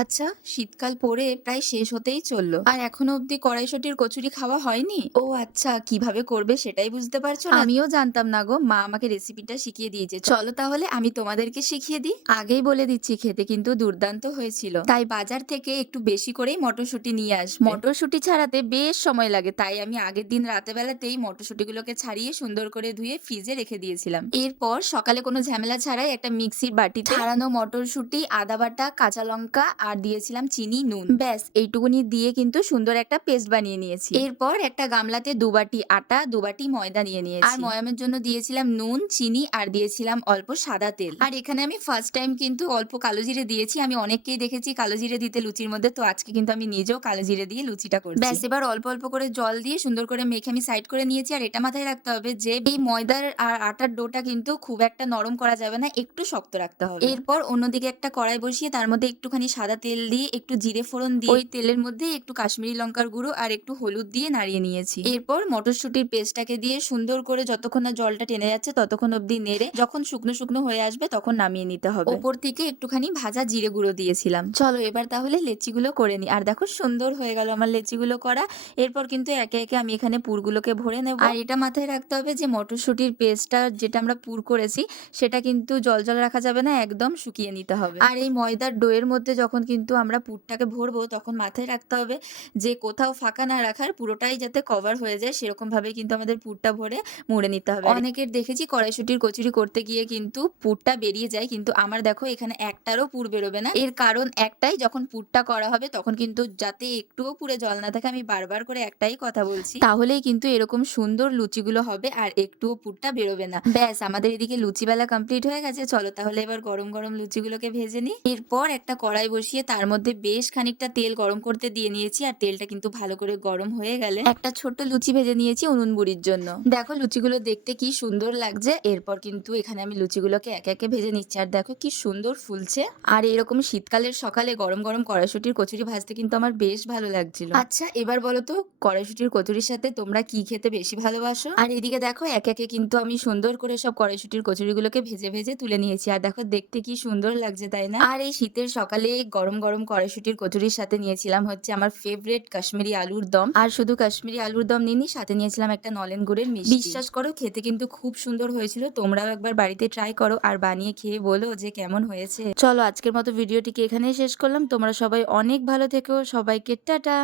আচ্ছা, শীতকাল পড়ে প্রায় শেষ হতেই চললো। আর এখনো অবধি কড়াইশুঁটির কচুরি খাওয়া হয়নি? ও আচ্ছা, কিভাবে করবে সেটাই বুঝতে পারছো না? আমিও জানতাম না গো, মা আমাকে রেসিপিটা শিখিয়ে দিয়েছে। চলো তাহলে আমি তোমাদেরকে শিখিয়ে দিই। আগেই বলে দিচ্ছি, খেতে কিন্তু দুর্দান্ত হয়েছিল। তাই বাজার থেকে একটু বেশি করেই মটরশুঁটি নিয়ে আসবে। মটরশুঁটি ছাড়াতে বেশ সময় লাগে, তাই আমি আগের দিন রাতে বেলাতেই মটরশুঁটিগুলোকে ছাড়িয়ে সুন্দর করে ধুয়ে ফ্রিজে রেখে দিয়েছিলাম। এরপর সকালে কোনো ঝামেলা ছাড়াই একটা মিক্সির বাটিতে ছাড়ানো মটরশুঁটি, আদা বাটা, কাঁচা লঙ্কা আর দিয়েছিলাম চিনি, নুন। ব্যাস এইটুকুনি দিয়ে কিন্তু সুন্দর একটা পেস্ট বানিয়ে নিয়েছি। এরপর একটা গামলাতে 2 বাটি আটা, 2 বাটি ময়দা নিয়ে নিয়েছি। আর ময়ামের জন্য দিয়েছিলাম নুন, চিনি আর দিয়েছিলাম অল্প সাদা তেল। আর এখানে আমি ফার্স্ট টাইম কিন্তু অল্প কালো জিরে দিয়েছি। আমি অনেককেই দেখেছি কালো জিরে দিতে লুচির মধ্যে, তো আজকে কিন্তু আমি নিজেও কালো জিরে দিয়ে লুচিটা করছি। ব্যাস এবার অল্প অল্প করে জল দিয়ে সুন্দর করে মেখে আমি সাইড করে নিয়েছি। আর এটা মাথায় রাখতে হবে যে এই ময়দার আর আটার ডোটা কিন্তু খুব একটা নরম করা যাবে না, একটু শক্ত রাখতে হবে। এরপর অন্যদিকে একটা কড়াই বসিয়ে তার মধ্যে একটুখানি সাদা তেল দিয়ে একটু জিরে ফোড়ন দিয়ে ওই তেলের মধ্যে একটু কাশ্মীরি লঙ্কার গুঁড়ো আর একটু হলুদ দিয়ে নাড়িয়ে নিয়েছি। এরপর মটরশুঁটির পেস্টটাকে দিয়ে সুন্দর করে যতক্ষণ না জলটা টেনে যাচ্ছে ততক্ষণ অবধি নেড়ে যখন শুকনো শুকনো হয়ে আসবে তখন নামিয়ে নিতে হবে। ওপর থেকে একটুখানি ভাজা জিরে গুঁড়ো দিয়েছিলাম। চলো এবার তাহলে লেচিগুলো করে নিই। আর দেখো সুন্দর হয়ে গেল আমার লেচিগুলো করা। এরপর কিন্তু একে একে আমি এখানে পুরগুলোকে ভরে নেব। আর এটা মাথায় রাখতে হবে যে মটরশুঁটির পেস্টটা যেটা আমরা পুর করেছি সেটা কিন্তু জল জল রাখা যাবে না, একদম শুকিয়ে নিতে হবে। আর এই ময়দার ডোয়ের মধ্যে যখন কিন্তু আমরা পুরটাকে ভরবো তখন মাথায় রাখতে হবে যে কোথাও ফাঁকা না রাখার, পুরোটাই যাতে কভার হয়ে যায় সেরকম ভাবে কিন্তু আমাদের পুরটা ভরে মুড়ে নিতে হবে। অনেকের দেখেছি কড়াইশুঁটির কচুরি করতে গিয়ে কিন্তু পুরটা বেরিয়ে যায়, কিন্তু আমার দেখো এখানে একটারও পুর বেরোবে না। এর কারণ একটাই, যখন পুরটা করা হবে তখন কিন্তু যাতে একটুও পুরে জল না থাকে, আমি বারবার করে একটাই কথা বলছি, তাহলেই কিন্তু এরকম সুন্দর লুচিগুলো হবে আর একটুও পুরটা বেরোবে না। ব্যাস আমাদের এদিকে লুচি বেলা কমপ্লিট হয়ে গেছে। চলো তাহলে এবার গরম গরম লুচিগুলোকে ভেজে নিই। এরপর একটা কড়াই বসিয়ে তার মধ্যে বেশ খানিকটা তেল গরম করতে দিয়ে নিয়েছি। আর তেলটা কিন্তু ভালো করে গরম হয়ে গেলে একটা ছোট্ট লুচি ভেজে নিয়েছি উনুন বুড়ির জন্য। দেখো লুচিগুলো দেখতে কি সুন্দর লাগছে। এরপর কিন্তু এখানে আমি লুচিগুলোকে একে একে ভেজে নিচ্ছি। আর দেখো কি সুন্দর ফুলছে। আর এরকম শীতকালের সকালে গরম গরম কড়াইশুঁটির কচুরি ভাজতে কিন্তু আমার বেশ ভালো লাগছিল। আচ্ছা এবার বলো তো কড়াইশুঁটির কচুরির সাথে তোমরা কি খেতে বেশি ভালোবাসো? আর এদিকে দেখো একে একে কিন্তু আমি সুন্দর করে সব কড়াইশুঁটির কচুরিগুলোকে ভেজে ভেজে তুলে নিয়েছি। আর দেখো দেখতে কি সুন্দর লাগছে, তাই না? আর এই শীতের সকালে গরম গরম কড়াইশুঁটির কচুরির সাথে নিয়েছিলাম হচ্ছে আমার ফেভারিট কাশ্মীরি আলুর দম। আর শুধু কাশ্মীরি আলুর দম নিইনি, সাথে নিয়েছিলাম একটা নলেন গুড়ের মিষ্টি। বিশ্বাস করো খেতে কিন্তু খুব সুন্দর হয়েছিল। তোমরাও একবার বাড়িতে ট্রাই করো আর বানিয়ে খেয়ে বলো যে কেমন হয়েছে। চলো আজকের মতো ভিডিওটিকে এখানেই শেষ করলাম। তোমরা সবাই অনেক ভালো থেকো। সবাইকে টাটা।